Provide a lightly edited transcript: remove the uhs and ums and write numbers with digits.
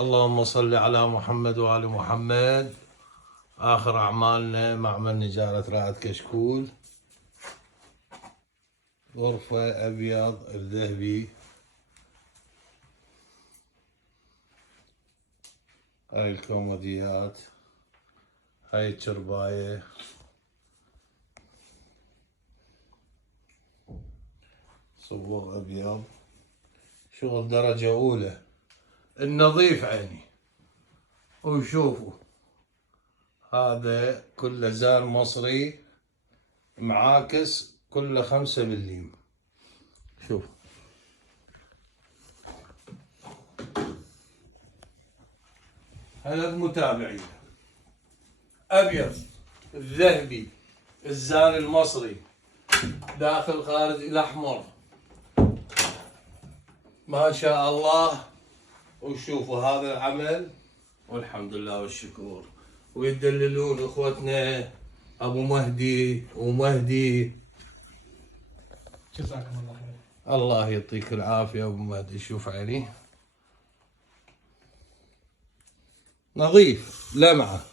اللهم صل على محمد وآل محمد. آخر أعمالنا معمل نجارة رائد كشكول، غرفة أبيض الذهبي. هاي الكوموديات، هاي الشرباية، صبغ أبيض، شغل درجة أولى، النظيف عيني. وشوفوا هذا كله زار مصري معاكس، كله 5 مليم. شوف هلا المتابعين، أبيض الذهبي الزان المصري، داخل خارج الأحمر، ما شاء الله. وشوفوا هذا العمل والحمد لله والشكر. ويدللون اخوتنا ابو مهدي ومهدي، جزاكم الله خير. الله يعطيك العافيه ابو مهدي. شوف عيني نظيف لمعه.